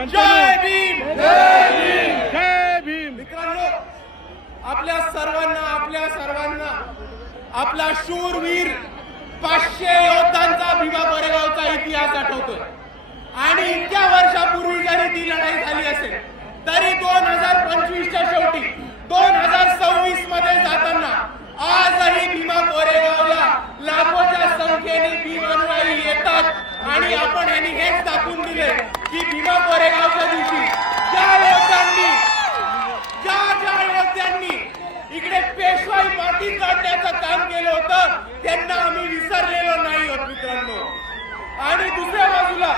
जय भीम, जय भीम, जय भीम. मित्रांनो, आपल्या सर्वांना आपला शूरवीर 500 योद्धांचा भीमा कोरेगावचा इतिहास आठवतोय. आणि इतक्या वर्षापूर्वी जरी ती लढाई झाली असेल तरी 2025च्या शेवटी 2026 मध्ये जाताना आजही भीमा कोरेगावला लाखोच्या संख्येने भीम अनुयायी येतात. आणि आपण यांनी हेच दाखवून दिले की भीमा कोरेगावच्या दिवशी ज्या योद्ध्यांनी इकडे पेशवाई माती काढण्याचं काम केलं होतं त्यांना आम्ही विसरलेलो नाही आहोत मित्रांनो. आणि दुसऱ्या बाजूला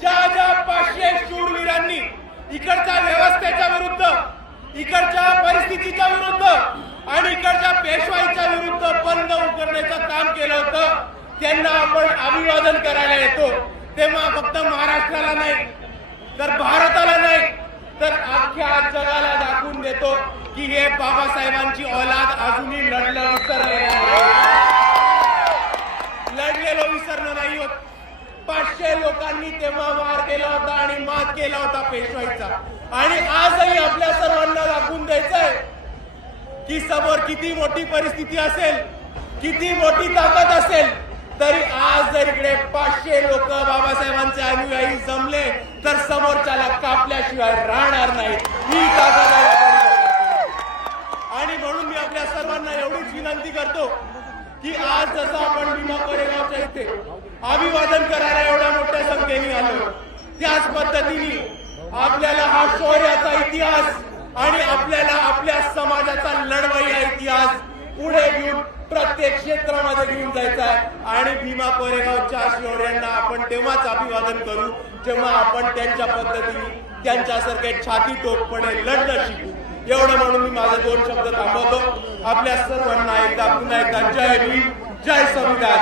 ज्या 500 शूरवीरांनी इकडच्या व्यवस्थेच्या विरुद्ध, इकडच्या परिस्थितीच्या विरुद्ध आणि इकडच्या पेशवाईच्या विरुद्ध बंद उकरण्याचं काम केलं होतं त्यांना आपण अभिवादन करायला येतो. तेव्हा फक्त महाराष्ट्राला नाही तर भारताला नाही तर अख्ख्या जगाला दाखवून देतो की हे बाबासाहेबांची औलाद अजूनही लढलेलो विसरलो नाही होत. 500 लोकांनी तेव्हा वार केला होता आणि मात केला होता पेशवाईचा. आणि आजही आपल्या सर्वांना दाखवून द्यायचंय की समोर किती मोठी परिस्थिती असेल, किती मोठी ताकद असेल, तरी आज जर इकडे 500 लोक बाबासाहेबांचे अनुयायी जमले तर समोरच्याला कापल्याशिवाय राहणार नाही. ही ताकद आहे. आणि म्हणून मी आपल्या सर्वांना एवढीच विनंती करतो की आज जसं आपण भीमा कोरेगावच्या इथे अभिवादन करायला एवढ्या मोठ्या संख्येने आलो, त्याच पद्धतीने आपल्याला हा शौर्याचा इतिहास आणि आपल्याला आपल्या समाजाचा लढवय्या इतिहास पुढे घेऊन प्रत्येक क्षेत्रामध्ये घेऊन जायचा आहे. आणि भीमा कोरेगावच्या शौर्यांना आपण तेव्हाच अभिवादन करू जेव्हा आपण त्यांच्या पद्धतीने त्यांच्यासारखे छाती टोकपणे लढणं शिकू. एवढं म्हणून मी माझे 2 शब्द थांबवतो. आपल्या सर्वांना पुन्हा एकदा जय भीम, जय संविधान.